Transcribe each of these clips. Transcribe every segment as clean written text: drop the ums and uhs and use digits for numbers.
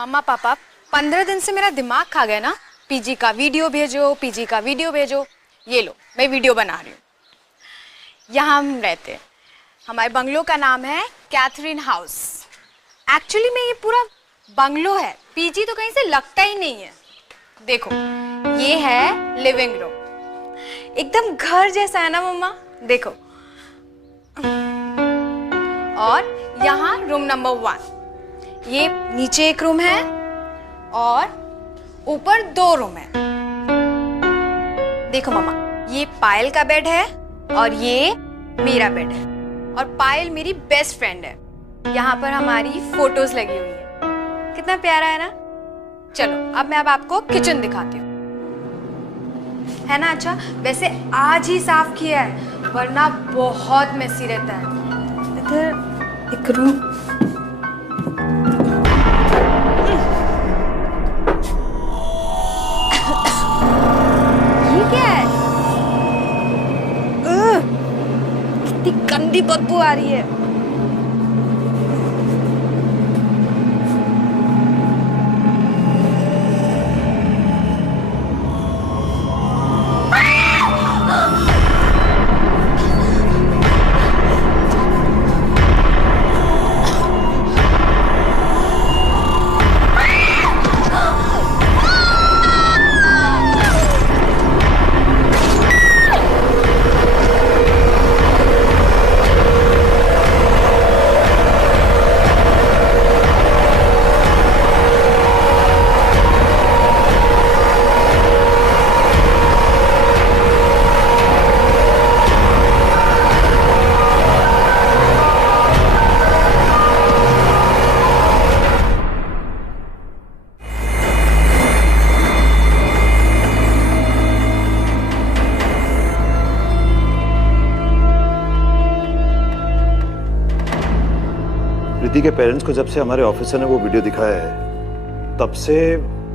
मम्मा पापा 15 दिन से मेरा दिमाग खा गया ना, पीजी का वीडियो भेजो, पीजी का वीडियो भेजो। ये लो, मैं वीडियो बना रही हूँ। यहाँ हम रहते हैं। हमारे बंगलो का नाम है कैथरीन हाउस। एक्चुअली में ये पूरा बंगलो है, पीजी तो कहीं से लगता ही नहीं है। देखो, ये है लिविंग रूम, एकदम घर जैसा है ना मम्मा। देखो, और यहाँ रूम नंबर 1। ये नीचे एक रूम है और ऊपर 2 रूम है। देखो मम्मा, ये पायल का बेड है और ये मेरा बेड है। और पायल मेरी बेस्ट फ्रेंड है। यहाँ पर हमारी फोटोज लगी हुई है। कितना प्यारा है ना। चलो अब मैं आपको किचन दिखाती हूँ, है ना। अच्छा, वैसे आज ही साफ किया है, वरना बहुत मेसी रहता है। इधर एक रूम, ये क्या है? कितनी गंदी बदबू आ रही है। रिद्धि के पेरेंट्स को जब से हमारे ऑफिसर ने वो वीडियो दिखाया है, तब से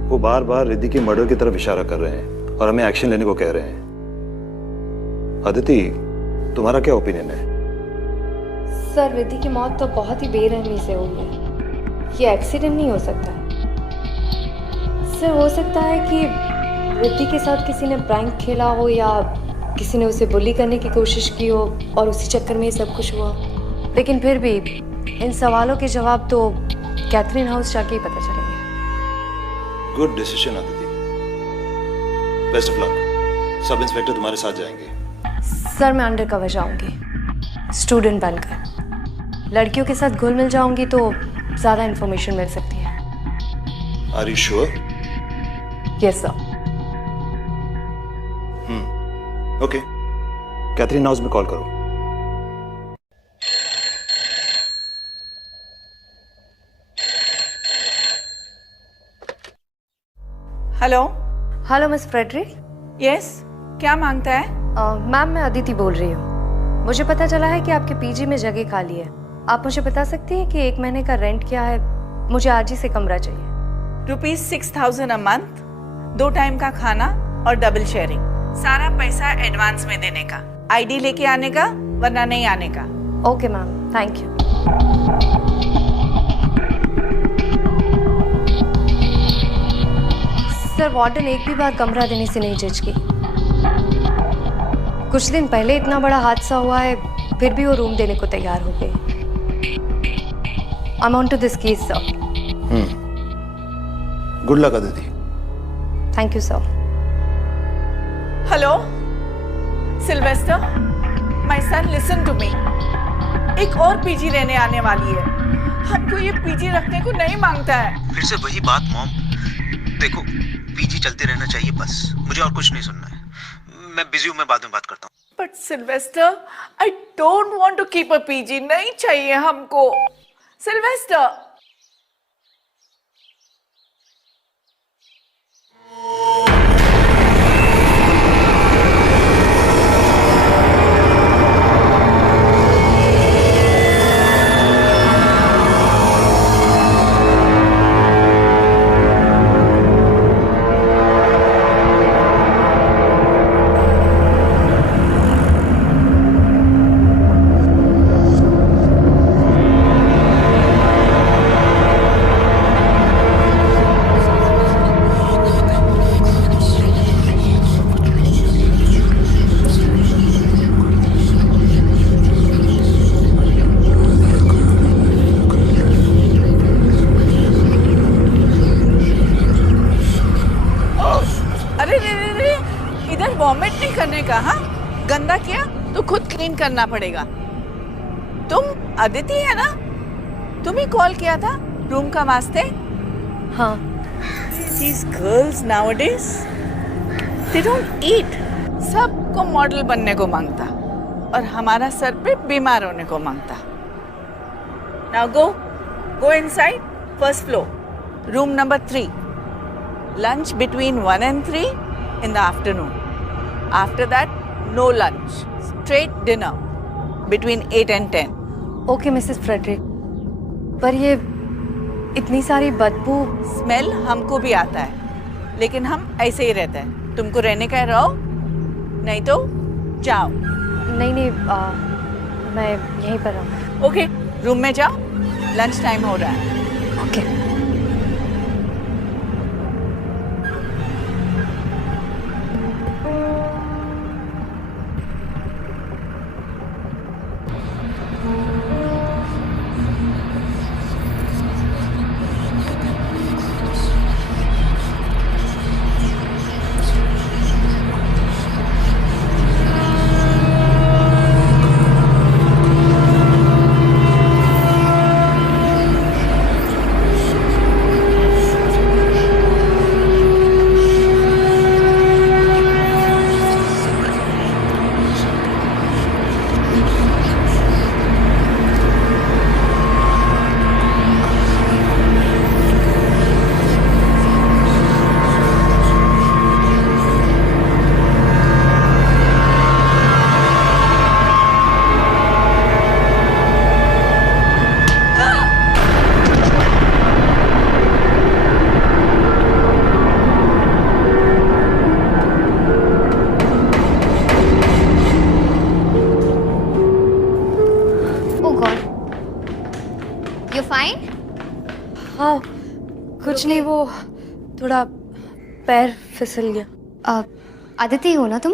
वो बार बार रिद्धि की मर्डर की तरफ इशारा कर रहे हैं और हमें एक्शन लेने को कह रहे हैं। अदिति, तुम्हारा क्या ओपिनियन है? सर, रिद्धि की मौत तो बहुत ही बेरहमी से हुई है। ये एक्सीडेंट नहीं हो सकता है। सर, हो सकता है कि रिद्धि के साथ किसी ने प्रैंक खेला हो या किसी ने उसे बुली करने की कोशिश की हो और उसी चक्कर में ये सब कुछ हुआ। लेकिन फिर भी इन सवालों के जवाब तो कैथरीन हाउस जाके ही पता चलेंगे। Good decision Aditi, best of luck. Sub inspector तुम्हारे साथ जाएंगे। सर, मैं अंडर कवर जाऊंगी स्टूडेंट बनकर। लड़कियों के साथ घुल मिल जाऊंगी तो ज्यादा इंफॉर्मेशन मिल सकती है। Are you sure? Yes sir. Okay, Catherine house में कॉल करो। Hello. Hello miss Frederick. Yes, क्या मांगता है? मैम, मैं अदिति बोल रही हूँ। मुझे पता चला है कि आपके पीजी में जगह खाली है। आप मुझे बता सकती हैं कि 1 महीने का रेंट क्या है? मुझे आज ही से कमरा चाहिए। ₹6000 अ मंथ, 2 टाइम का खाना और डबल शेयरिंग। सारा पैसा एडवांस में देने का, आईडी लेके आने का, वरना नहीं आने का। Okay ma'am, thank you. Sir, warden एक भी बार कमरा देने से नहीं जज की। कुछ दिन पहले इतना बड़ा हादसा हुआ है, फिर भी वो रूम देने को तैयार हो गए। I am on to this case sir. Good luck Aditi. Thank you sir. Hello Sylvester, my son, listen to me. एक और पीजी लेने आने वाली है। हमको ये पीजी रखने को नहीं मांगता है। फिर से वही बात मॉम। देखो, पीजी चलते रहना चाहिए बस, मुझे और कुछ नहीं सुनना है। मैं बिजी हूँ, मैं बाद में बात करता हूँ। But Sylvester, I don't want to keep a PG. नहीं चाहिए हमको सिल्वेस्टर। वॉमिट नहीं करने का। हाँ, गंदा किया तो खुद क्लीन करना पड़ेगा। तुम अदिति है ना? तुम ही कॉल किया था रूम का वास्ते? हाँ। These girls nowadays, they don't eat. सबको मॉडल बनने को मांगता और हमारा सर पे बीमार होने को मांगता। Now go inside, first floor, room number 3. Lunch between 1 and 3 in the afternoon. After that, no lunch. Straight dinner between 8 and 10. Okay Mrs Frederick, पर ये इतनी सारी बदबू। स्मेल हमको भी आता है, लेकिन हम ऐसे ही रहते हैं। तुमको रहने का है रहो, नहीं तो जाओ। नहीं, मैं यहीं पर रहूँ। ओके, रूम में जाओ, लंच टाइम हो रहा है। ओके। हाँ, कुछ नहीं, वो थोड़ा पैर फिसल गया। अदिति हो ना तुम?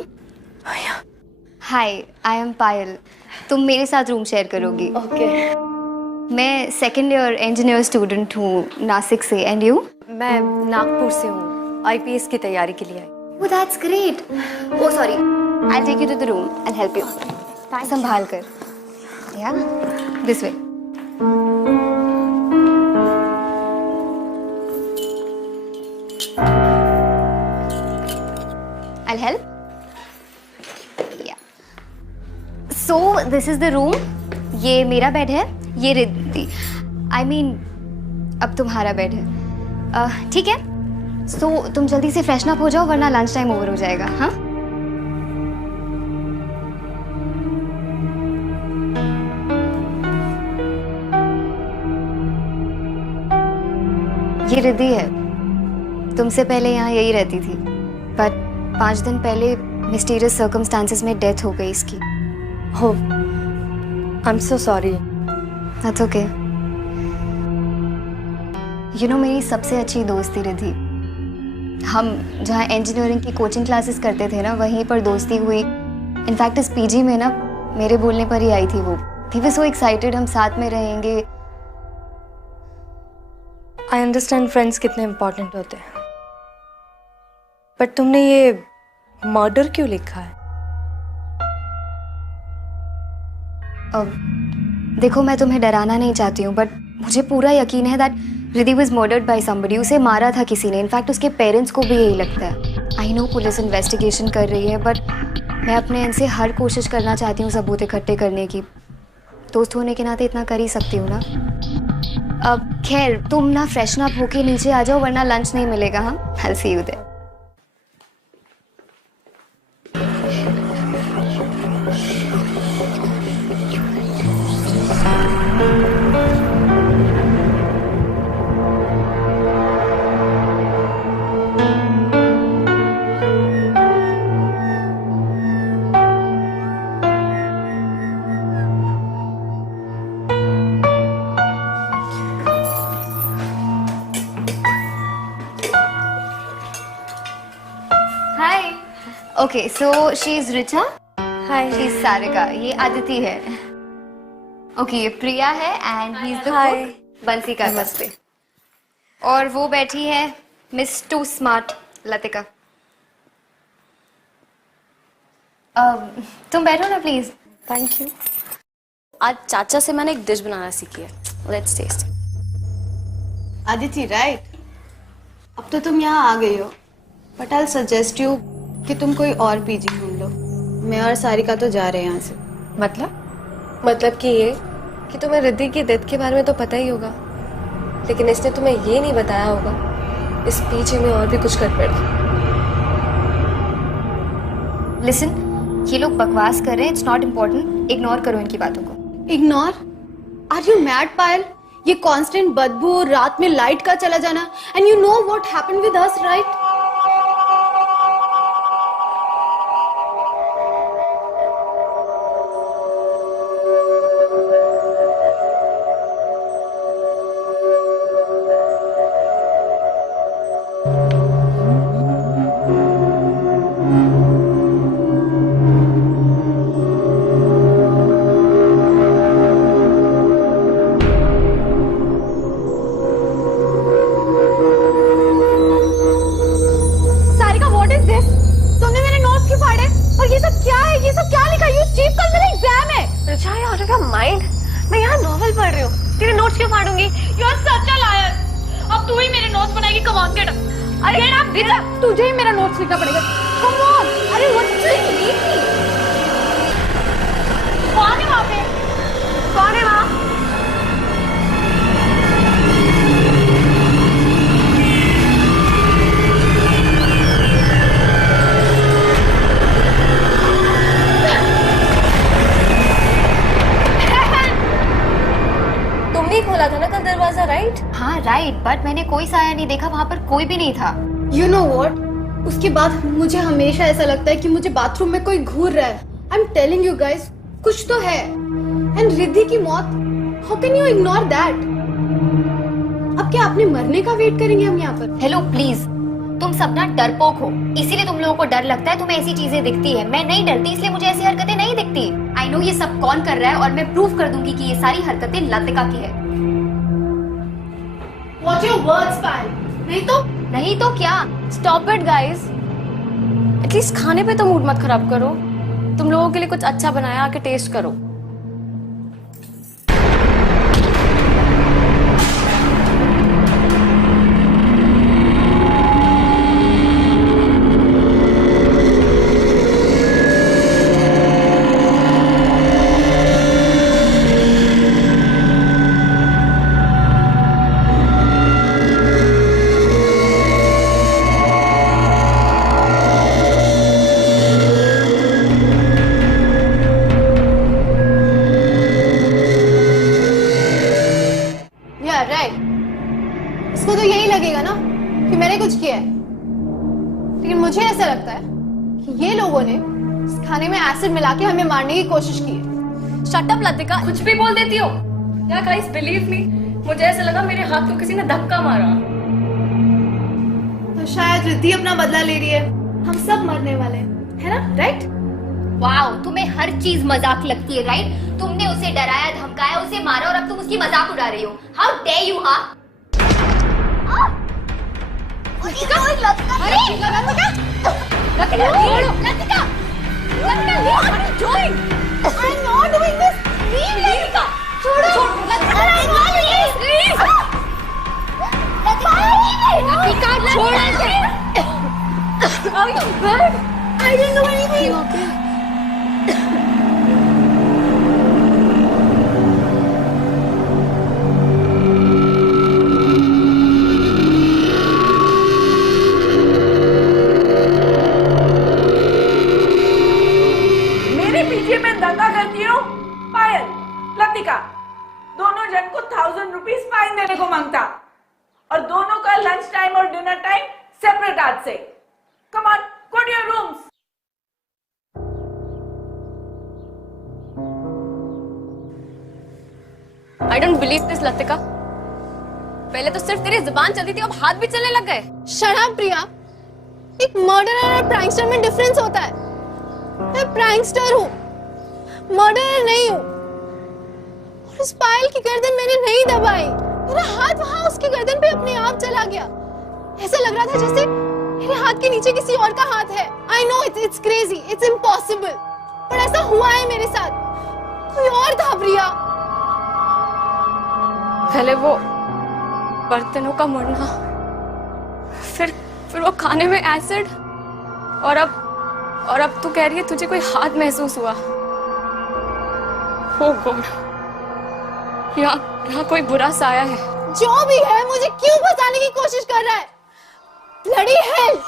Hi, I am Payal. तुम मेरे साथ रूम शेयर करोगी। ओके। मैं सेकेंड ईयर इंजीनियर स्टूडेंट हूँ नासिक से। And you? मैं नागपुर से हूँ, आईपीएस की तैयारी के लिए आई। Oh that's great. Oh sorry, I take you to the room and help you. संभाल कर। Yeah this way. I'll help. Yeah. So this is the room. ये मेरा बेड है, ये रिद्धि। I mean, अब तुम्हारा बेड है। ठीक है? So तुम जल्दी से फ्रेशन अप हो जाओ, वरना लंच टाइम ओवर हो जाएगा। हाँ? ये रिद्धि है। तुमसे पहले यहाँ यही रहती थी, पर 5 दिन पहले मिस्टीरियस सर्कमस्टांसेस में डेथ हो गई इसकी। हो, I am so sorry. That's okay. You know, मेरी सबसे अच्छी दोस्त थी रिद्धि। हम जहाँ इंजीनियरिंग की कोचिंग क्लासेस करते थे ना, वहीं पर दोस्ती हुई। इनफैक्ट इस पीजी में ना मेरे बोलने पर ही आई थी वो। वी वर सो एक्साइटेड, हम साथ में रहेंगे। आई अंडरस्टैंड फ्रेंड्स कितने इम्पोर्टेंट होते हैं, बट तुमने ये मर्डर क्यों लिखा है? देखो, मैं तुम्हें डराना नहीं चाहती हूँ, बट मुझे पूरा यकीन है that Riddhi was murdered by somebody. उसे मारा था किसी ने। इनफैक्ट उसके पेरेंट्स को भी यही लगता है। आई नो पुलिस इन्वेस्टिगेशन कर रही है, बट मैं अपने इनसे हर कोशिश करना चाहती हूँ सबूत इकट्ठे करने की। दोस्त होने के नाते इतना कर ही सकती हूँ ना। अब खैर, तुम ना फ्रेशन अप होके नीचे आ जाओ, वरना लंच नहीं मिलेगा। हाँ, I see you there. Okay, so she is Richa. Hi. She is Sarika. ये आदिति है। ओके, ये प्रिया है and he is the hi. Cook Bansi का। नमस्ते। और वो बैठी है मिस टू स्मार्ट लतिका। तुम बैठो ना प्लीज। Thank you. आज चाचा से मैंने एक डिश बनाना सीखी है, लेट्स टेस्ट। आदिति राइट, अब तो तुम यहाँ आ गई हो, बट आई सजेस्ट यू कि तुम कोई और पीजी ढूंढ लो। मैं और सारिका तो जा रहे हैं यहाँ से। मतलब कि ये कि तुम्हें रिद्धि की डेथ के बारे में तो पता ही होगा, लेकिन इसने तुम्हें ये नहीं बताया होगा इस पीछे में और भी कुछ गड़बड़ है। लिसन, ये लोग बकवास कर रहे हैं, इट्स नॉट इम्पोर्टेंट, इग्नोर करो इनकी बातों को। इग्नोर? आर यू मैड पायल? ये कांस्टेंट बदबू, रात में लाइट का चला जाना, and you know what happened with us right? तुझे ही मेरा नोट्स लिखना पड़ेगा। Come on! अरे what's doing? Leave me. कौन है वहाँ पे? कौन है वहाँ? तुमने ही खोला था ना कल दरवाजा, राइट? हाँ राइट, बट मैंने कोई साया नहीं देखा, वहां पर कोई भी नहीं था। You know what? उसके बाद मुझे हमेशा ऐसा लगता है कि मुझे बाथरूम में कोई घूर रहा है। I'm telling you guys, कुछ तो है। And रिद्धि की मौत, how can you ignore that? अब क्या अपने मरने का वेट करेंगे हम यहाँ पर? हेलो प्लीज, तुम सब ना डरपोक हो, इसीलिए तुम लोगों को डर लगता है, तुम्हें ऐसी चीजें दिखती है। मैं नहीं डरती, इसलिए मुझे ऐसी हरकतें नहीं दिखती। आई नो ये सब कौन कर रहा है और मैं प्रूव कर दूंगी कि ये सारी हरकतें लतिका की है। Watch your words, पायल। नहीं तो क्या? स्टॉप इट गाइस, एटलीस्ट खाने पे तो मूड मत खराब करो। तुम लोगों के लिए कुछ अच्छा बनाया, आके टेस्ट करो। इसको तो यही लगेगा ना कि मैंने कुछ किया है, लेकिन मुझे ऐसा लगता है कि ये लोगों ने इस खाने में एसिड मिला के हमें मारने की कोशिश की है। शट अप लतिका, कुछ भी बोल देती हो। या गाइस बिलीव मी, मुझे ऐसा लगा मेरे हाथ को किसी ने धक्का मारा। तो शायद रिद्धि अपना बदला ले रही है, हम सब मरने वाले हैं, है ना? राइट? वाओ, तुम्हें हर चीज मजाक लगती है, राइट? तुमने उसे डराया, धमकाया, उसे मारा और अब तुम उसकी मजाक उड़ा रही हो। How dare you! I didn't know anything. Okay. मेरे पीछे में दंगा करती हो पायल, लतिका, दोनों जन को 1000 रुपीज फाइन देने को मांगता, और दोनों का लंच टाइम और डिनर टाइम सेपरेट आज से। Come on, go to your rooms. I don't believe this Latika, पहले तो सिर्फ तेरी जुबान चलती थी, अब हाथ भी चलने लग गए। Shut up, प्रिया। एक मर्डरर और प्रैंकस्टर में डिफरेंस होता है। मैं प्रैंकस्टर हूँ, मर्डरर नहीं हूँ। और उस पायल की गर्दन मैंने नहीं दबाई, मेरा हाथ वहां उसकी गर्दन पे अपने आप चला गया। ऐसा लग रहा था जैसे मेरे हाथ के नीचे किसी और का हाथ है। I know it's crazy, it's impossible, पर ऐसा हुआ है मेरे साथ। कोई और था प्रिया। पहले वो बर्तनों का मुड़ना, फिर वो खाने में एसिड, और अब तू कह रही है तुझे कोई हाथ महसूस हुआ। ओ गॉड, यहाँ कोई बुरा साया है। जो भी है, मुझे क्यों फंसाने की कोशिश कर रहा है? Bloody hell!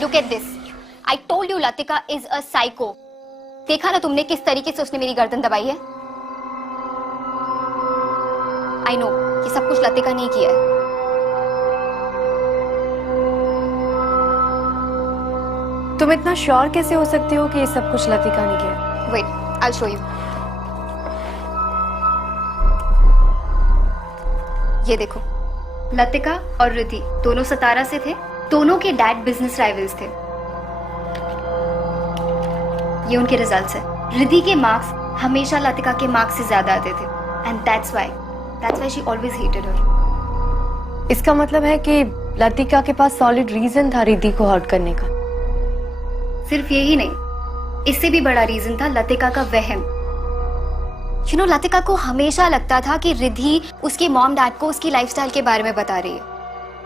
Look at this. I told you Latika is a psycho. देखा ना तुमने किस तरीके से उसने मेरी गर्दन दबाई है? I know, ये सब कुछ लतिका ने किया है। तुम इतना श्योर कैसे हो सकते हो कि ये सब कुछ लतिका ने किया? Wait, I'll show you. ये देखो, लतिका और रिद्धि दोनों सतारा से थे। दोनों के डैड बिजनेस राइवल्स थे। ये उनके रिजल्ट्स है। रिद्धि के मार्क्स हमेशा लतिका के मार्क्स से ज्यादा आते थे, and that's why she always hated her. इसका मतलब है कि लतिका के पास सॉलिड रीजन था रिद्धि को हर्ट करने का। सिर्फ यही नहीं, इससे भी बड़ा रीजन था लतिका का वहम। यू नो, लतिका को हमेशा लगता था कि रिद्धि उसके मॉम डैड को उसकी लाइफस्टाइल के बारे में बता रही है,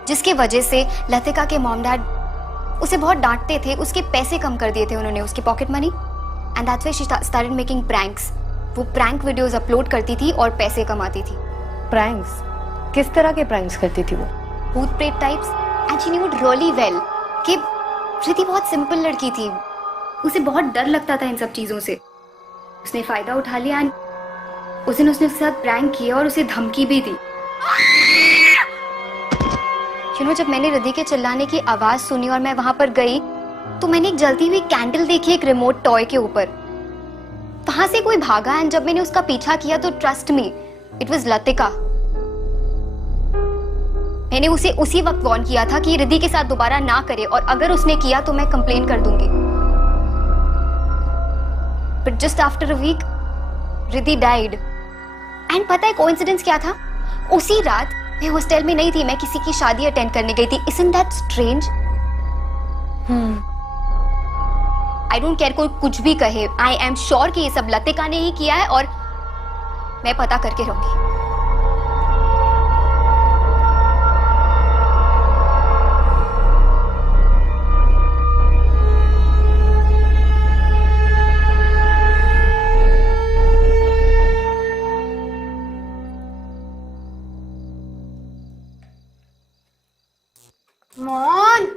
जिसकी वजह से लतिका के मॉम डैड उसे बहुत डांटते थे। उसके पैसे कम कर दिए थे उन्होंने, उसकी pocket money, and that's why she started making pranks. वो प्रैंक वीडियोस अपलोड करती थी और पैसे कमाती थी। प्रैंक्स? किस तरह के प्रैंक्स करती थी वो? भूत प्रेत types, and she knew it really well कि रिद्धि बहुत सिंपल लड़की थी। उसे बहुत डर लगता था इन सब चीजों से। उसने फायदा उठा लिया, एंड उस दिन उसने उसके साथ प्रैंक किया और उसे धमकी भी दी। यू नो, जब मैंने रिद्धि के चिल्लाने की आवाज सुनी और मैं वहां पर गई, तो मैंने एक जलती हुई कैंडल देखी एक रिमोट टॉय के ऊपर। वहां से कोई भागा, एंड जब मैंने उसका पीछा किया तो trust me, it was Latika. मैंने उसे उसी वक्त वार्न किया था कि रिद्धि के साथ दोबारा ना करे, और अगर उसने किया तो मैं कंप्लेन कर दूंगी। But just after a week Riddhi died, and पता है कोइंसिडेंस क्या था? उसी रात मैं हॉस्टल में नहीं थी, मैं किसी की शादी अटेंड करने गई थी। Isn't that strange? I don't care कोई कुछ भी कहे, I am sure कि ये सब लतिका ने ही किया है, और मैं पता करके रहूंगी। मॉन,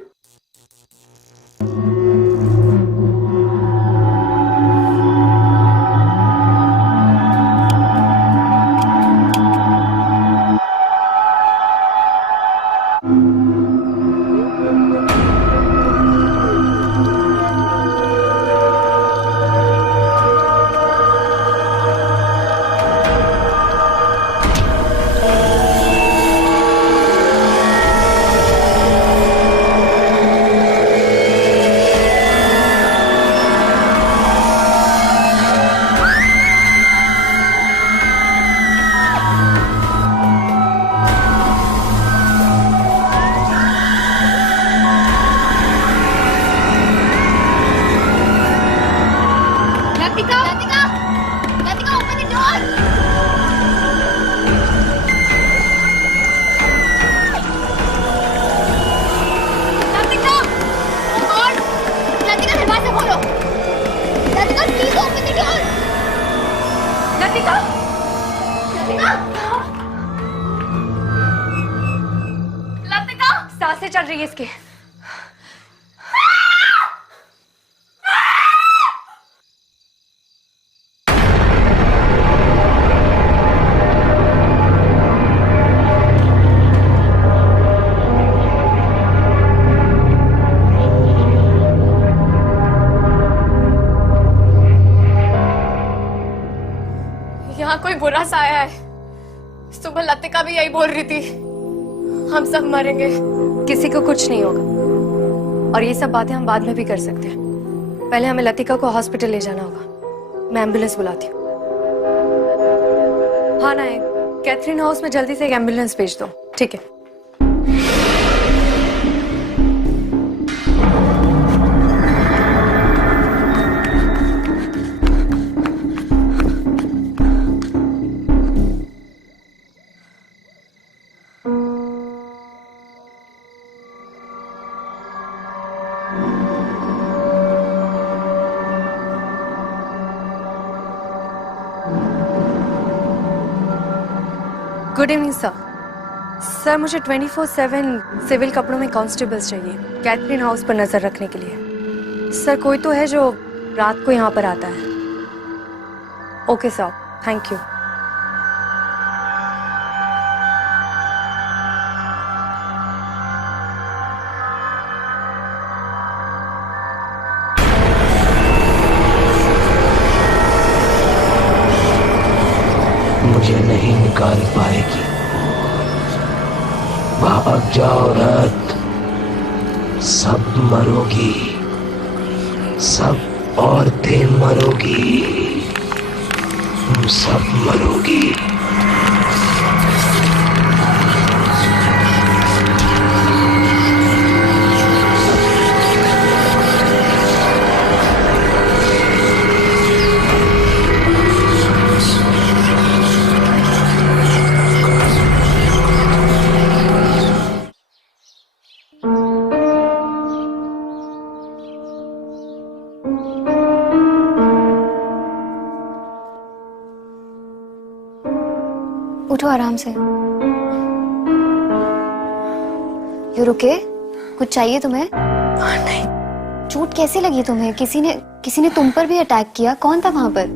सांसें चल रही है इसकी। यहाँ कोई बुरा साया है। सुबह लतिका भी यही बोल रही थी, हम सब मरेंगे। किसी को कुछ नहीं होगा, और ये सब बातें हम बाद में भी कर सकते हैं। पहले हमें लतिका को हॉस्पिटल ले जाना होगा। मैं एम्बुलेंस बुलाती हूँ। हाँ नायक, कैथरीन हाउस में जल्दी से एक एम्बुलेंस भेज दो। ठीक है। Good evening sir. सर मुझे 24/7 सिविल कपड़ों में कांस्टेबल्स चाहिए कैथरीन हाउस पर नजर रखने के लिए। सर कोई तो है जो रात को यहाँ पर आता है? Okay sir, thank you. मुझे नहीं निकाल पाएगी। भाग जाओ रात, सब मरोगी, सब औरतें मरोगी, तुम सब मरोगी। उठो आराम से। यू रुके? कुछ चाहिए तुम्हें? नहीं। चोट कैसे लगी तुम्हें? किसी ने तुम पर भी अटैक किया? कौन था वहां पर?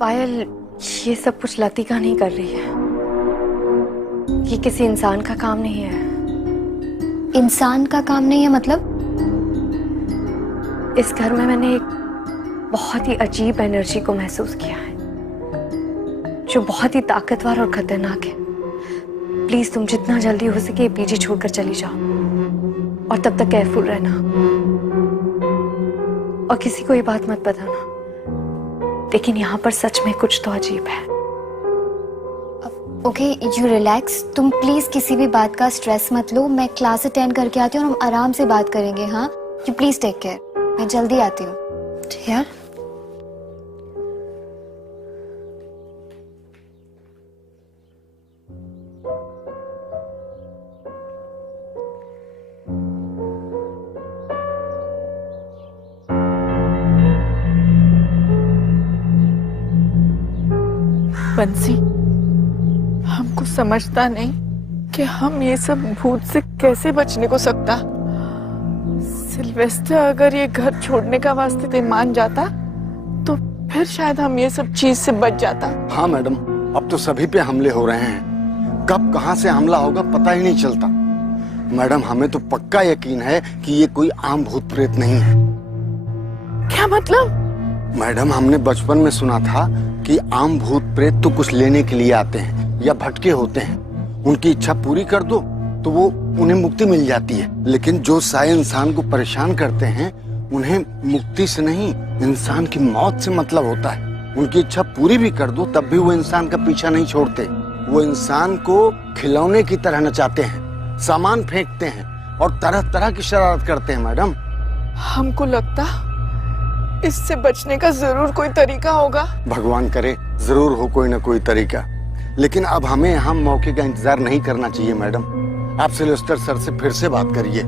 पायल, ये सब कुछ लतिका नहीं कर रही है। ये किसी इंसान का काम नहीं है। इंसान का काम नहीं है मतलब? इस घर में मैंने एक बहुत ही अजीब एनर्जी को महसूस किया है जो बहुत ही ताकतवर और खतरनाक है। प्लीज तुम जितना जल्दी हो सके पीजी छोड़कर चली जाओ और तब तक केयरफुल रहना और किसी को ये बात मत बताना। लेकिन यहाँ पर सच में कुछ तो अजीब है। Okay, you relax. तुम प्लीज किसी भी बात का स्ट्रेस मत लो। मैं क्लास अटेंड करके आती हूँ और हम आराम से बात करेंगे। हाँ, यू प्लीज टेक केयर। मैं जल्दी आती हूँ। ठीक है? बंसी, हमको समझता नहीं कि हम ये सब भूत से कैसे बचने को सकता। सिल्वेस्टर अगर ये घर छोड़ने का वास्ते मान जाता तो फिर शायद हम ये सब चीज से बच जाता। हाँ मैडम, अब तो सभी पे हमले हो रहे हैं। कब कहाँ से हमला होगा पता ही नहीं चलता। मैडम, हमें तो पक्का यकीन है कि ये कोई आम भूत प्रेत नहीं है। क्या मतलब? मैडम, हमने बचपन में सुना था कि आम भूत प्रेत तो कुछ लेने के लिए आते हैं या भटके होते हैं। उनकी इच्छा पूरी कर दो तो वो उन्हें मुक्ति मिल जाती है। लेकिन जो साए इंसान को परेशान करते हैं उन्हें मुक्ति से नहीं, इंसान की मौत से मतलब होता है। उनकी इच्छा पूरी भी कर दो तब भी वो इंसान का पीछा नहीं छोड़ते। वो इंसान को खिलौने की तरह नचाते हैं, सामान फेंकते हैं और तरह तरह की शरारत करते हैं। मैडम, हमको लगता इससे बचने का जरूर कोई तरीका होगा। भगवान करे जरूर हो कोई ना कोई तरीका। लेकिन अब हमें यहाँ मौके का इंतजार नहीं करना चाहिए। मैडम, आप सिल्वेस्टर सर से फिर से बात करिए।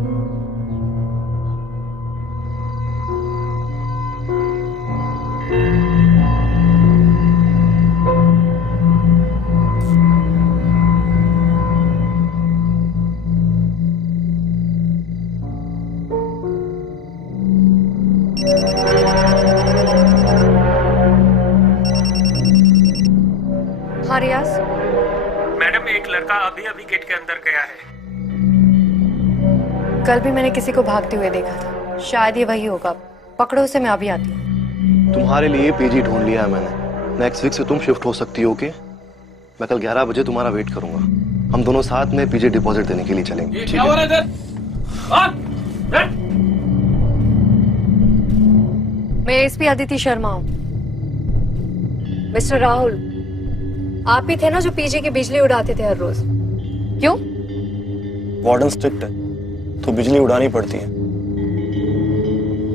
हाँ रियाज। मैडम, एक लड़का अभी अभी गेट के अंदर गया है। कल भी मैंने किसी को भागते हुए देखा था, शायद ये वही होगा। पकड़ो उसे, मैं अभी आती हूँ। तुम्हारे लिए पीजी ढूंढ लिया है मैंने। नेक्स्ट वीक से तुम शिफ्ट हो सकती हो। ओके, मैं कल 11 बजे तुम्हारा वेट करूंगा। हम दोनों साथ में पीजी डिपॉजिट देने के लिए चलेंगे। ठीक है? मैं एसपी अदिति शर्मा हूँ। मिस्टर राहुल, आप ही थे ना जो पीजी की बिजली उड़ाते थे हर रोज? क्यों? वार्डन स्ट्रिक्ट है तो बिजली उड़ानी पड़ती है।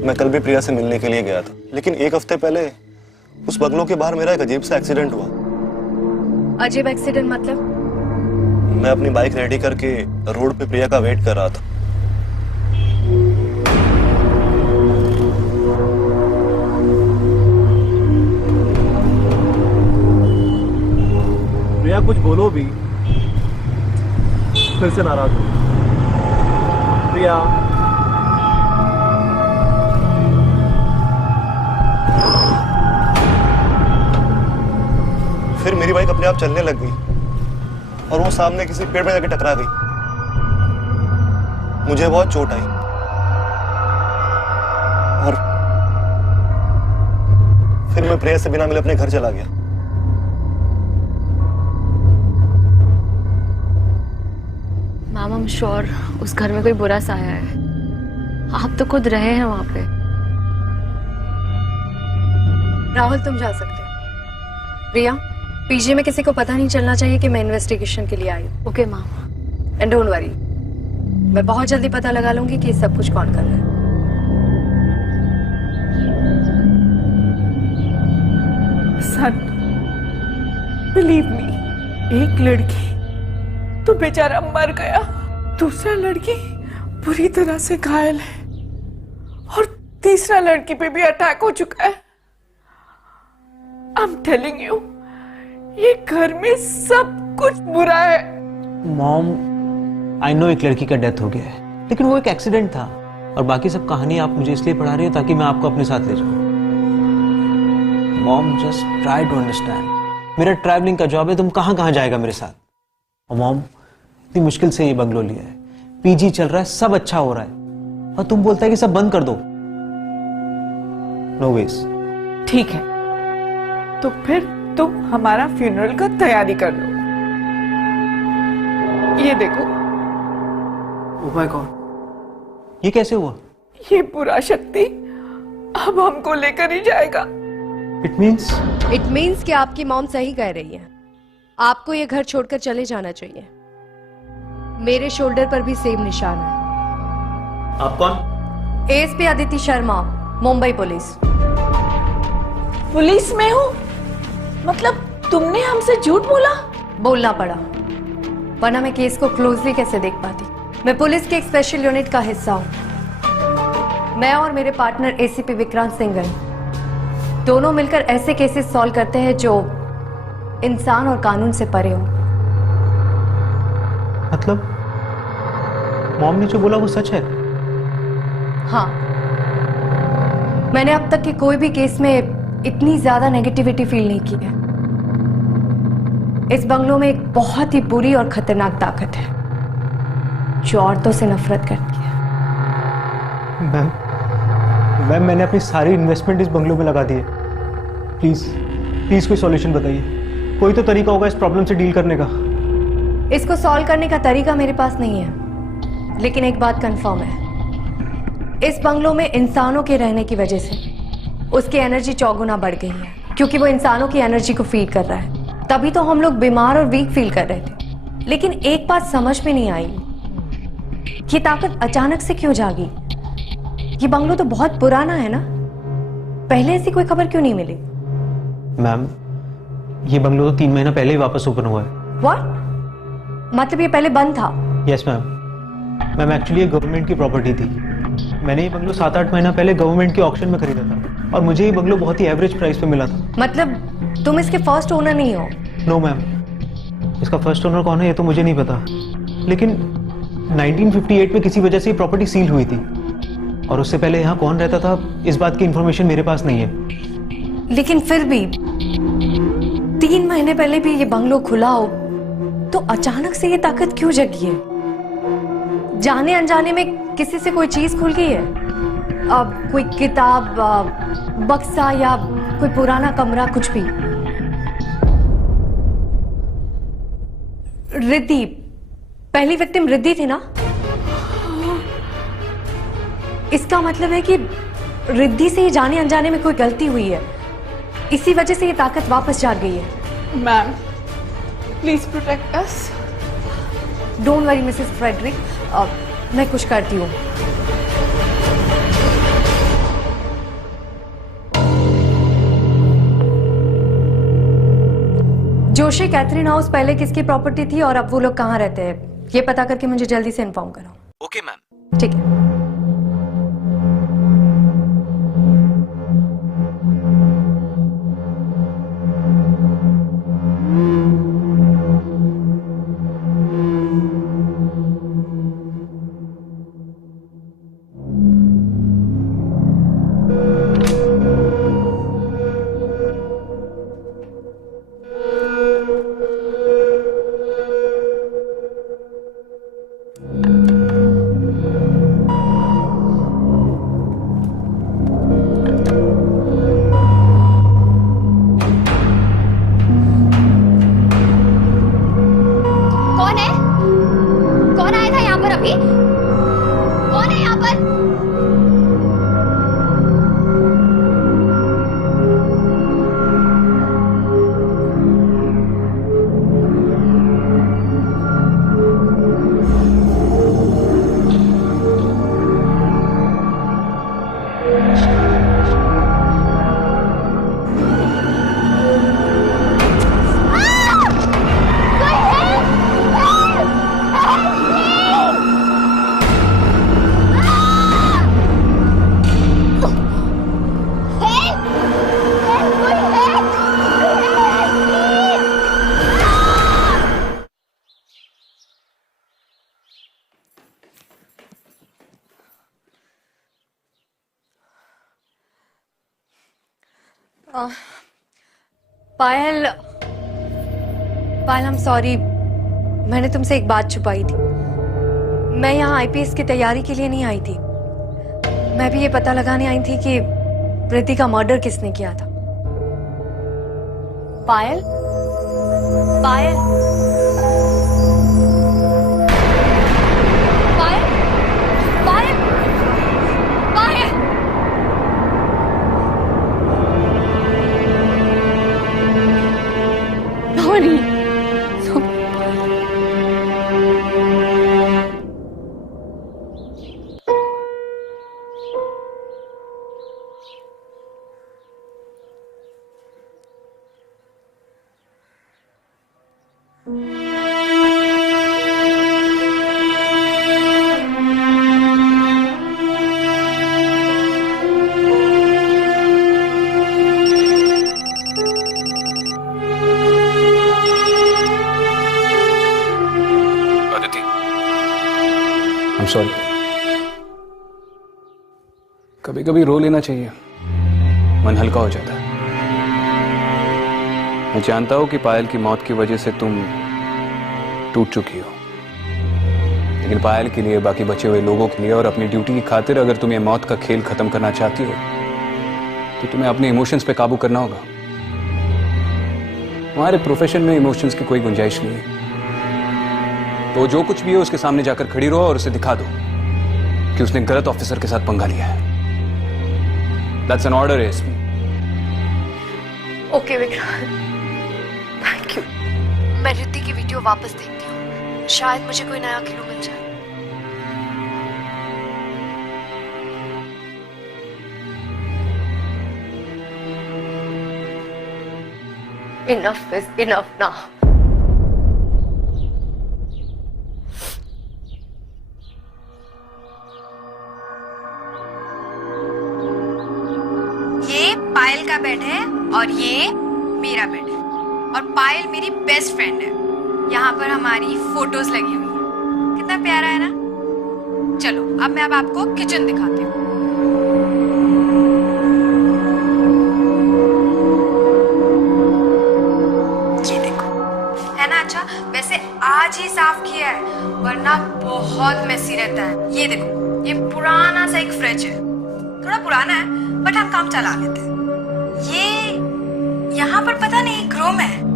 मैं कल भी प्रिया से मिलने के लिए गया था, लेकिन एक हफ्ते पहले उस बंगलों के बाहर मेरा एक अजीब सा एक्सीडेंट हुआ। अजीब एक्सीडेंट मतलब? मैं अपनी बाइक रेडी करके रोड पे प्रिया का वेट कर रहा था। प्रिया कुछ बोलो भी, फिर से नाराज हो। प्रिया, फिर मेरी बाइक अपने आप चलने लग गई और वो सामने किसी पेड़ में जाके टकरा गई। मुझे बहुत चोट आई और फिर मैं प्रिया से बिना मिले अपने घर चला गया। मैम, आई एम श्योर उस घर में कोई बुरा साया है। आप तो खुद रहे हैं वहां पे। राहुल, तुम जा सकते हो। प्रिया, पीजी में किसी को पता नहीं चलना चाहिए कि मैं इन्वेस्टिगेशन के लिए आई हूँ। Okay ma'am. And don't worry, मैं बहुत जल्दी पता लगा लूंगी कि सब कुछ कौन कर रहा है। सन, बिलीव मी, एक लड़की तो बेचारा मर गया, दूसरा लड़की बुरी तरह से घायल है और तीसरा लड़की पे भी अटैक हो चुका है। आई एम टेलिंग यू, ये घर में सब कुछ बुरा है। मॉम, आई नो एक लड़की का डेथ हो गया है, लेकिन वो एक एक्सीडेंट था और बाकी सब कहानी आप मुझे इसलिए पढ़ा रही हो ताकि मैं आपको अपने साथ ले जाऊं। Mom, just try to understand. मेरा ट्रैवलिंग का जॉब है, तुम कहां कहां जाएगा मेरे साथ? और मॉम, इतनी मुश्किल से ये बंगलो लिया है, पीजी चल रहा है, सब अच्छा हो रहा है, और तुम बोलता है कि सब बंद कर दो। No ways. ठीक है, तो फिर तुम हमारा फ्यूनरल का तैयारी कर लो। ये देखो। ओह माय गॉड, ये कैसे हुआ? ये बुरा शक्ति अब हमको लेकर ही जाएगा। इट मीन्स कि आपकी मॉम सही कह रही है। आपको ये घर छोड़कर चले जाना चाहिए। मेरे शोल्डर पर भी सेम निशान है। आप कौन? SP Aditi Sharma, Mumbai police. Police में हो? मतलब तुमने हमसे झूठ बोला? बोलना पड़ा, वरना मैं केस को क्लोजली कैसे देख पाती। मैं पुलिस के एक स्पेशल यूनिट का हिस्सा हूँ। मैं और मेरे पार्टनर एसीपी विक्रांत सिंघल दोनों मिलकर ऐसे केसेस सॉल्व करते हैं जो इंसान और कानून से परे हो। मतलब मॉम ने जो बोला वो सच है? हाँ, मैंने अब तक के कोई भी केस में इतनी ज्यादा नेगेटिविटी फील नहीं की है। इस बंगलों में एक बहुत ही बुरी और खतरनाक ताकत है जो औरतों से नफरत करती है। मैम, मैंने अपनी सारी इन्वेस्टमेंट इस बंगलों में लगा दी है। प्लीज कोई सॉल्यूशन बताइए। कोई तो तरीका होगा इस प्रॉब्लम से डील करने का। इसको सॉल्व करने का तरीका मेरे पास नहीं है, लेकिन एक बात कंफर्म है, इस बंगलों में इंसानों के रहने की वजह से उसकी एनर्जी चौगुना बढ़ गई है, क्योंकि वो इंसानों की एनर्जी को फीड कर रहा है। तभी तो हम लोग बीमार और वीक फील कर रहे थे। लेकिन एक बात समझ में नहीं आई, ये ताकत अचानक से क्यों जागी? ये बंगलो तो बहुत पुराना है ना, पहले ऐसी कोई खबर क्यों नहीं मिली? मैम, ये बंगलो तो 3 महीना पहले ही वापस ओपन हुआ है। व्हाट? मतलब ये पहले बंद था? यस मैम, एक्चुअली ये गवर्नमेंट की प्रॉपर्टी थी। मैंने ये बंगलो 7-8 महीना पहले गवर्नमेंट के ऑक्शन में खरीदा था और मुझे ये बंगलो बहुत ही एवरेज प्राइस पे मिला था। मतलब तुम इसके फर्स्ट ओनर नहीं हो? नो मैम, इसका फर्स्ट ओनर कौन है ये तो मुझे नहीं पता, लेकिन 1958 में किसी वजह से ये प्रॉपर्टी सील हुई थी और उससे पहले यहाँ कौन रहता था इस बात की इंफॉर्मेशन मेरे पास नहीं है। लेकिन फिर भी 3 महीने पहले भी ये बंगलो खुला हो तो अचानक से ये ताकत क्यों जगी है? जाने अनजाने में किसी से कोई चीज खुल गई है? अब कोई किताब, बक्सा या कोई पुराना कमरा, कुछ भी। रिद्धि, पहली विक्टिम रिद्धि थी ना? इसका मतलब है कि रिद्धि से ये जाने अनजाने में कोई गलती हुई है, इसी वजह से ये ताकत वापस जाग गई है। Ma'am please protect us. Don't worry Mrs Frederick, मैं कुछ करती हूँ। जोशी कैथरीन हाउस पहले किसकी प्रॉपर्टी थी और अब वो लोग कहाँ रहते हैं, ये पता करके मुझे जल्दी से इन्फॉर्म करो। Okay ma'am. ठीक है। कौन है? कौन आया था यहाँ पर अभी? कौन है यहाँ पर? पायल, पायल I'm सॉरी, मैंने तुमसे एक बात छुपाई थी। मैं यहाँ आईपीएस की तैयारी के लिए नहीं आई थी, मैं भी ये पता लगाने आई थी कि रिद्धि का मर्डर किसने किया था। पायल, पायल, पायल, पायल, पायल। Nobody. सॉरी। कभी कभी रो लेना चाहिए, मन हल्का हो जाता है। मैं जानता हूं कि पायल की मौत की वजह से तुम टूट चुकी हो, लेकिन पायल के लिए, बाकी बचे हुए लोगों के लिए और अपनी ड्यूटी की खातिर अगर तुम ये मौत का खेल खत्म करना चाहती हो तो तुम्हें अपने इमोशंस पे काबू करना होगा। तुम्हारे प्रोफेशन में इमोशंस की कोई गुंजाइश नहीं है, तो जो कुछ भी है उसके सामने जाकर खड़ी रहो और उसे दिखा दो कि उसने गलत ऑफिसर के साथ पंगा लिया है। That's an order, ASP. Okay Vikrant, thank you. मैं रिद्धि की वीडियो वापस देखती हूँ, शायद मुझे कोई नया क्लू मिल जाए। Enough is enough now. ये पायल का बेड है और ये मेरा बेड है, और पायल मेरी बेस्ट फ्रेंड है। यहाँ पर हमारी फोटोज लगी हुई है, कितना प्यारा है ना। चलो अब मैं आपको किचन दिखाती हूँ। ये देखो, है ना अच्छा। वैसे आज ही साफ किया है, वरना बहुत मेसी रहता है। ये देखो, ये पुराना सा एक फ्रिज है, थोड़ा पुराना है बट हम काम चला लेते हैं। ये यहाँ पर पता नहीं एक रूम है,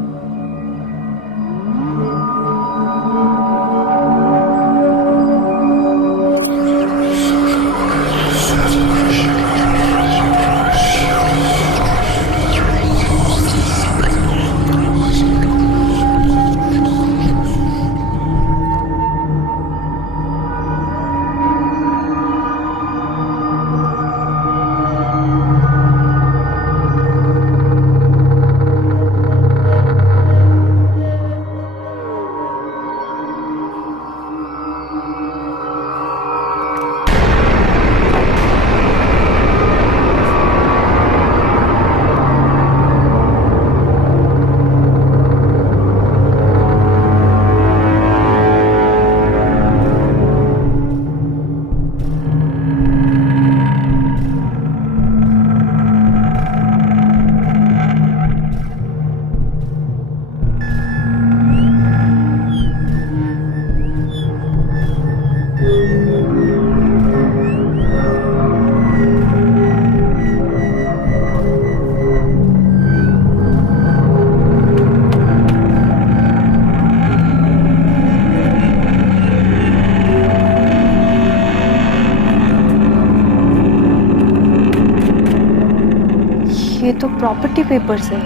ये तो प्रॉपर्टी पेपर्स है।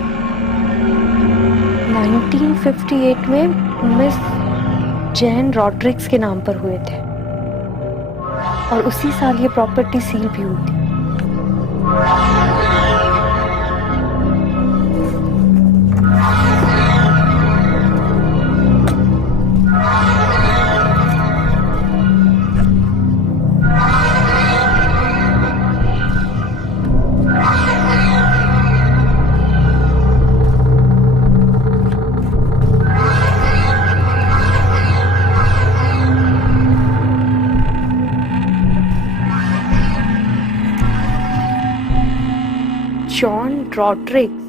1958 में मिस जैन रॉड्रिक्स के नाम पर हुए थे और उसी साल ये प्रॉपर्टी सील भी हुई थी। जॉन रॉड्रिक्स।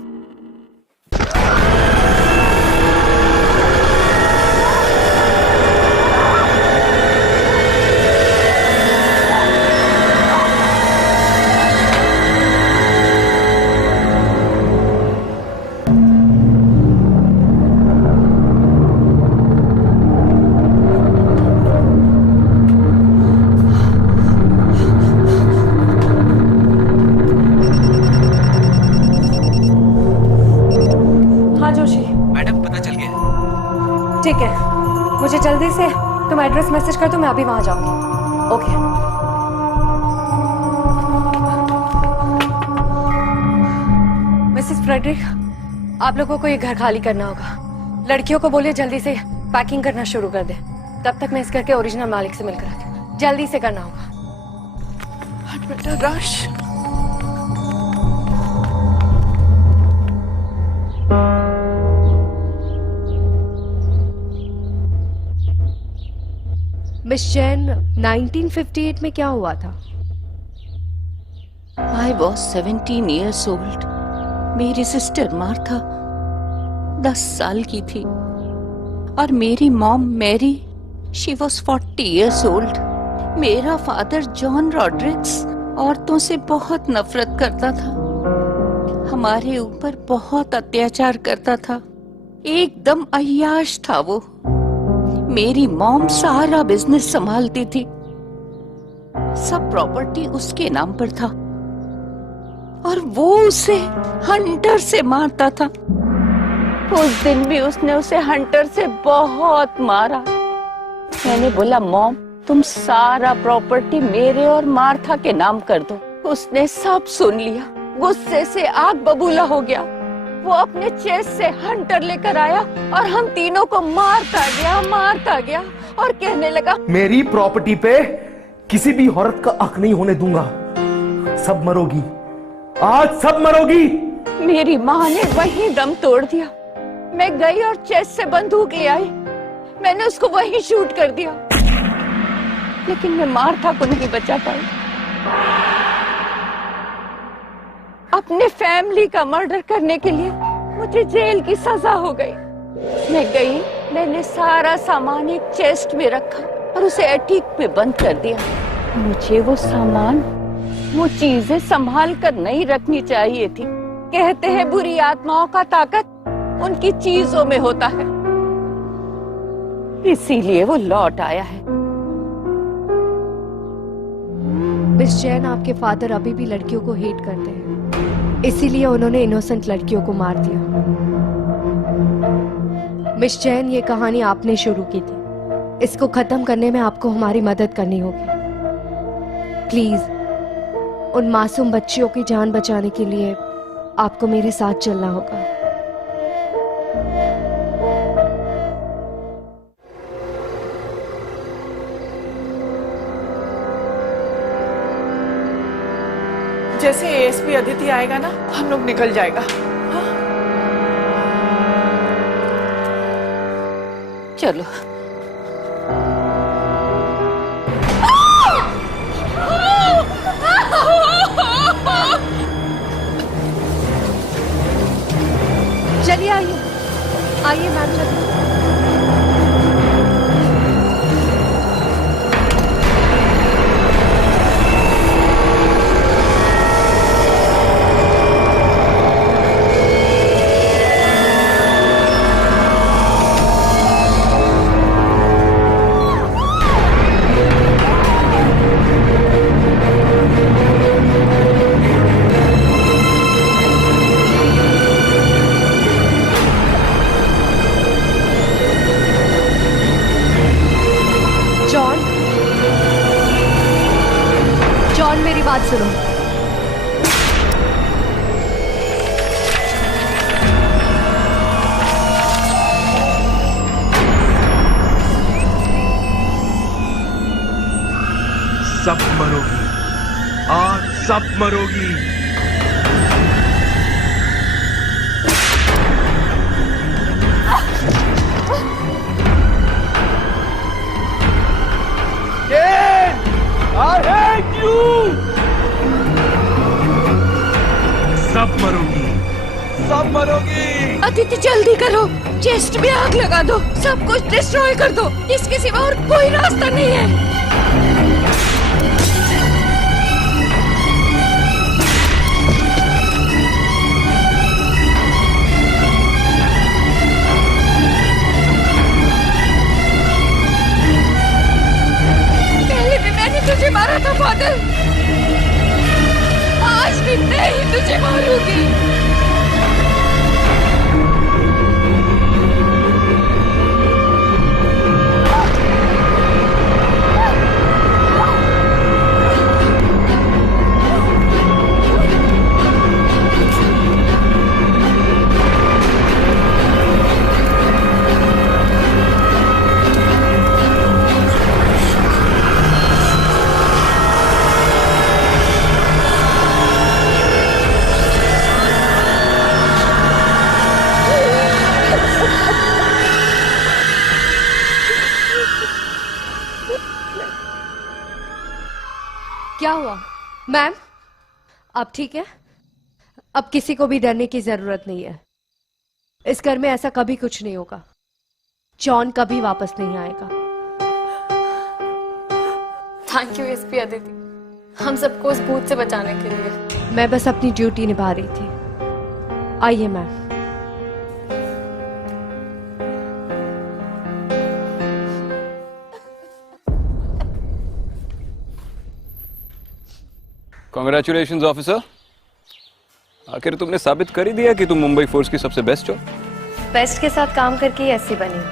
ठीक है, मुझे जल्दी से तुम एड्रेस मैसेज कर दो, मैं अभी वहां जाऊंगी। ओके। मिसेस फ्रेडरिक, आप लोगों को ये घर खाली करना होगा। लड़कियों को बोलिए जल्दी से पैकिंग करना शुरू कर दे। तब तक मैं इस घर के ओरिजिनल मालिक से मिलकर आती हूँ। जल्दी से करना होगा। हट बेटा, रश। मिस जैन, 1958 में क्या हुआ था? I was 17 years old. मेरी सिस्टर मार्था 10 साल की थी और मेरी mom Mary she was 40 years old. मेरा फादर जॉन रॉड्रिक्स औरतों से बहुत नफरत करता था, हमारे ऊपर बहुत अत्याचार करता था, एकदम अय्याश था वो। मेरी मॉम सारा बिजनेस संभालती थी, सब प्रॉपर्टी उसके नाम पर था और वो उसे हंटर से मारता था। उस दिन भी उसने उसे हंटर से बहुत मारा। मैंने बोला, मॉम तुम सारा प्रॉपर्टी मेरे और मार्था के नाम कर दो। उसने सब सुन लिया, गुस्से से आग बबूला हो गया। वो अपने चेस्ट से हंटर लेकर आया और हम तीनों को मारता गया और कहने लगा, मेरी प्रॉपर्टी पे किसी भी औरत का हक नहीं होने दूंगा। सब मरोगी, आज सब मरोगी। मेरी माँ ने वहीं दम तोड़ दिया। मैं गई और चेस्ट से बंदूक ले आई, मैंने उसको वहीं शूट कर दिया, लेकिन मैं मार्था को नहीं बचा पाई। अपने फैमिली का मर्डर करने के लिए मुझे जेल की सजा हो गई। मैं गई, मैंने सारा सामान एक चेस्ट में रखा और उसे एटीक पे बंद कर दिया। मुझे वो सामान, वो चीजें संभाल कर नहीं रखनी चाहिए थी। कहते हैं बुरी आत्माओं का ताकत उनकी चीजों में होता है, इसीलिए वो लौट आया है। मिस जैन, आपके फादर अभी भी लड़कियों को हेट करते हैं, इसीलिए उन्होंने इनोसेंट लड़कियों को मार दिया। मिस जैन, ये कहानी आपने शुरू की थी, इसको खत्म करने में आपको हमारी मदद करनी होगी। प्लीज, उन मासूम बच्चियों की जान बचाने के लिए आपको मेरे साथ चलना होगा। जैसे एएसपी अदिति आएगा ना, हम लोग निकल जाएगा। हाँ? चलो। चलिए, आइए मैम, चलिए। सब मरोगी, आज सब मरोगी। I hate you! सब मरोगी, सब मरोगी। अदिति जल्दी करो, चेस्ट में आग लगा दो, सब कुछ डिस्ट्रॉय कर दो, इसके सिवा और कोई रास्ता नहीं है। पहले भी मैंने तुझे मारा था बादल, आज भी मैं ही तुझे मारूंगी। क्या हुआ मैम? अब ठीक है? अब किसी को भी डरने की जरूरत नहीं है। इस घर में ऐसा कभी कुछ नहीं होगा। जॉन कभी वापस नहीं आएगा। थैंक यू एसपी अदिति, हम सबको उस भूत से बचाने के लिए। मैं बस अपनी ड्यूटी निभा रही थी। आइए मैम। कांग्रेचुलेशंस ऑफिसर, आखिर तुमने साबित कर ही दिया कि तुम मुंबई फोर्स की सबसे बेस्ट हो। बेस्ट के साथ काम करके ही ऐसी बनी।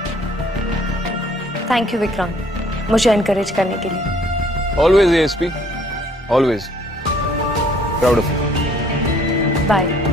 थैंक यू विक्रम, मुझे एनकरेज करने के लिए। Always ASP, always proud of you. Bye.